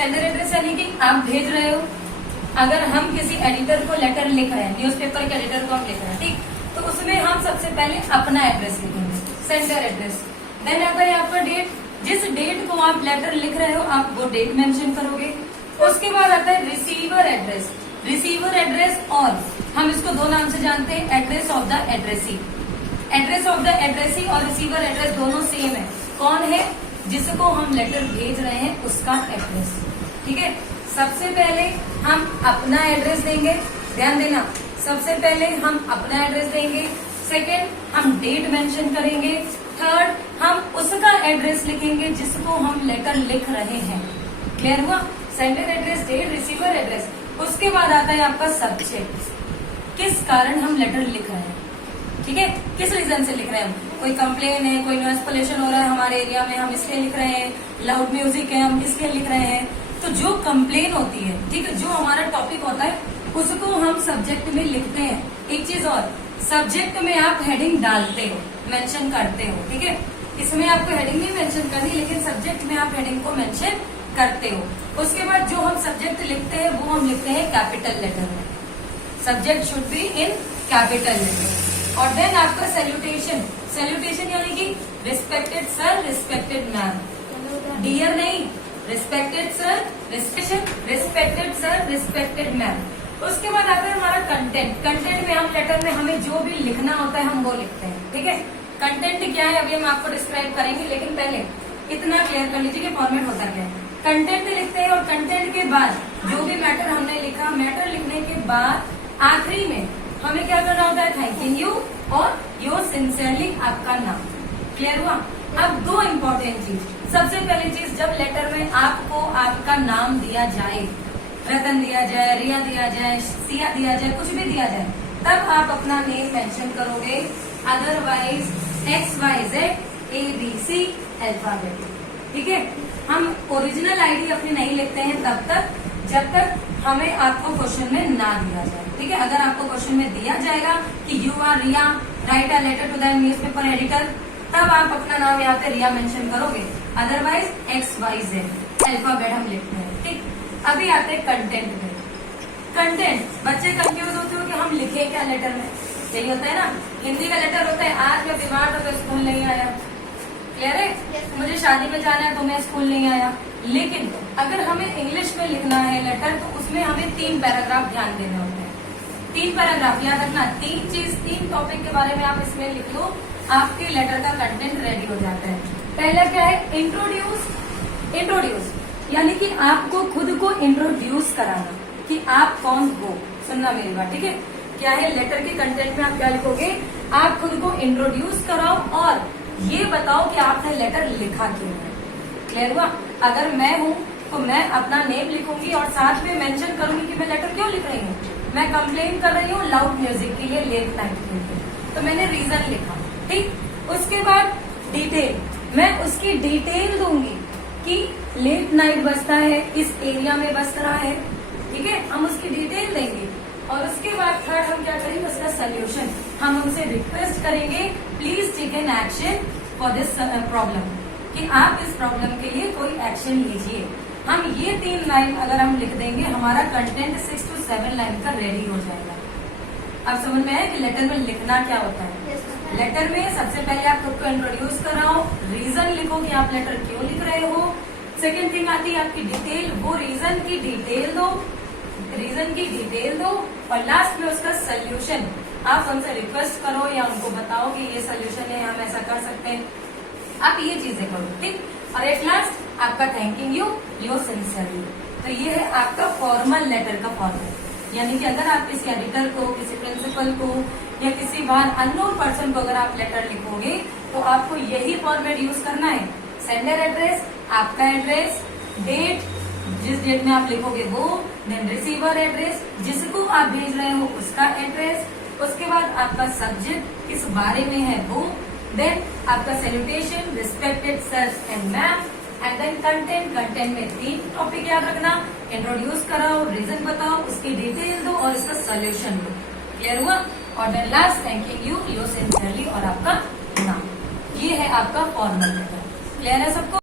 Sender address यानी कि आप भेज रहे हो। अगर हम किसी एडिटर को लेटर लिख रहे हैं, न्यूज़पेपर के एडिटर को हम लिख रहे हैं, ठीक, तो उसमें हम सबसे पहले अपना एड्रेस लिखेंगे, सेंडर एड्रेस। देन आता है आपका डेट, जिस डेट को आप लेटर लिख रहे हो आप वो डेट मेंशन करोगे। उसके बाद आता है रिसीवर एड्रेस। रिसीवर एड्रेस, और हम इसको दो नाम से जानते हैं, address of the addressee. Address of the addressee और रिसीवर एड्रेस दोनों सेम है। कौन है? जिसको हम लेटर भेज रहे हैं उसका एड्रेस, ठीक है। सबसे पहले हम अपना एड्रेस देंगे, ध्यान देना, सबसे पहले हम अपना एड्रेस देंगे। सेकेंड, हम डेट मेंशन करेंगे। थर्ड, हम उसका एड्रेस लिखेंगे जिसको हम लेटर लिख रहे हैं। क्लियर हुआ? Sender address, date, receiver address. उसके बाद आता है आपका सब्जेक्ट, किस कारण हम लेटर लिख रहे हैं, ठीक है, किस रीजन से लिख रहे हैं। कोई कंप्लेन है, कोई नॉइज पोल्यूशन हो रहा है हमारे एरिया में, हम इसलिए लिख रहे हैं। लाउड म्यूजिक है, हम इसलिए लिख रहे हैं। तो जो कंप्लेन होती है, ठीक है, जो हमारा टॉपिक होता है उसको हम सब्जेक्ट में लिखते हैं। एक चीज और, सब्जेक्ट में आप हेडिंग डालते हो, मेंशन करते हो, ठीक है। इसमें आपको हेडिंग नहीं मेंशन करनी, लेकिन सब्जेक्ट में आप हेडिंग को मेंशन करते हो। उसके बाद जो हम सब्जेक्ट लिखते हैं वो हम लिखते हैं कैपिटल लेटर में। Subject should be in capital letter. और देन आपका सैल्यूटेशन, सैल्यूटेशन यानी कि respected sir, respected ma'am, dear नहीं, respected sir, respected sir, respected ma'am. उसके बाद आता है हमारा कंटेंट। कंटेंट में हम लेटर में हमें जो भी लिखना होता है हम वो लिखते हैं, ठीक है। कंटेंट क्या है अभी हम आपको डिस्क्राइब करेंगे, लेकिन पहले इतना क्लियर कर लीजिए कि फॉर्मेट होता क्या है। कंटेंट लिखते हैं और कंटेंट के बाद जो भी मैटर हमने लिखा, मैटर लिखने के बाद आखिरी में हमें क्या करना होता है, थैंकिंग यू और योर सिंसियरली, आपका नाम। क्लियर हुआ? अब दो इम्पोर्टेंट चीज, सबसे पहली चीज, जब लेटर में आपको आपका नाम दिया जाए, रतन दिया जाए, रिया दिया जाए, सिया दिया जाए, कुछ भी दिया जाए, तब आप अपना नेम मेंशन करोगे। अदरवाइज XYZ ABC अल्फाबेट, ठीक है। हम ओरिजिनल आईडी अपनी नहीं लिखते हैं तब तक जब तक हमें आपको क्वेश्चन में ना दिया जाए, ठीक है। अगर आपको क्वेश्चन में दिया जाएगा कि you are Riya, write a letter to the newspaper editor, तब आप अपना नाम यहाँ पे रिया मेंशन करोगे। अदरवाइज XYZ अल्फाबेट हम लिखते हैं, ठीक। अभी आते हैं कंटेंट में। कंटेंट, बच्चे कंफ्यूज होते हो कि हम लिखे क्या लेटर में, यही होता है ना। हिंदी का लेटर होता है, आज मैं बीमार था तो स्कूल नहीं आया, क्लियर है। मुझे शादी में जाना है तो मैं स्कूल नहीं आया। लेकिन अगर हमें इंग्लिश में लिखना है लेटर तो उसमें हमें 3 पैराग्राफ ध्यान देने होते हैं। 3 पैराग्राफ याद रखना, 3 टॉपिक के बारे में आप इसमें लिख लो, आपके लेटर का कंटेंट रेडी हो जाता है। पहला क्या है, इंट्रोड्यूस। इंट्रोड्यूस यानी कि आपको खुद को इंट्रोड्यूस कराना कि आप कौन हो। सुनना मेरी बात, ठीक है। क्या है लेटर के कंटेंट में आप क्या लिखोगे, आप खुद को इंट्रोड्यूस कराओ और ये बताओ कि आपने लेटर लिखा क्यों है। क्लियर हुआ? अगर मैं हूँ तो मैं अपना नेम लिखूंगी और साथ में मेंशन करूंगी कि मैं लेटर क्यों लिख रही हूँ। मैं कंप्लेन कर रही हूँ लाउड म्यूजिक के लिए, लेट नाइट के लिए, तो मैंने रीजन लिखा, ठीक। उसके बाद डिटेल, मैं उसकी डिटेल दूंगी कि लेट नाइट बजता है, इस एरिया में बज रहा है, ठीक है, हम उसकी डिटेल देंगे। और उसके बाद थर्ड हम क्या करेंगे, उसका सोल्यूशन। हम उनसे रिक्वेस्ट करेंगे please take an action for this problem, कि आप इस प्रॉब्लम के लिए कोई एक्शन लीजिए। हम ये 3 लाइन अगर हम लिख देंगे, हमारा कंटेंट 6 to 7 लाइन का रेडी हो जाएगा। अब समझ में आया कि लेटर में लिखना क्या होता है। लेटर में सबसे पहले आप खुद को इंट्रोड्यूस कराओ, रीजन लिखो कि आप लेटर क्यों लिख रहे हो। सेकेंड थिंग आती है आपकी डिटेल, वो रीजन की डिटेल दो, रीजन की डिटेल दो। और लास्ट में उसका सोल्यूशन, आप उनसे रिक्वेस्ट करो या उनको बताओ कि ये सोल्यूशन है, हम ऐसा कर सकते हैं, आप ये चीजें करो, ठीक। और एट लास्ट आपका थैंकिंग यू, योर सिंसियरली। तो ये है आपका फॉर्मल लेटर का फॉर्मेट। यानी कि अगर आप किसी एडिटर को, किसी प्रिंसिपल को या किसी बाहर अननोन पर्सन को अगर आप लेटर लिखोगे तो आपको यही फॉर्मेट यूज करना है। सेंडर एड्रेस, आपका एड्रेस, डेट, जिस डेट में आप लिखोगे वो, देन रिसीवर एड्रेस, जिसको आप भेज रहे हो उसका एड्रेस, उसके बाद आपका सब्जेक्ट किस बारे में है वो, देन आपका salutation, respected sir and ma'am, and then content. Content में 3 टॉपिक याद रखना, इंट्रोड्यूस कराओ, रीजन बताओ, उसकी डिटेल दो और इसका सोल्यूशन दो। क्लियर हुआ? और then last thanking you, your sincerely और आपका नाम। ये है आपका फॉर्मल लेटर। क्लियर है सबको?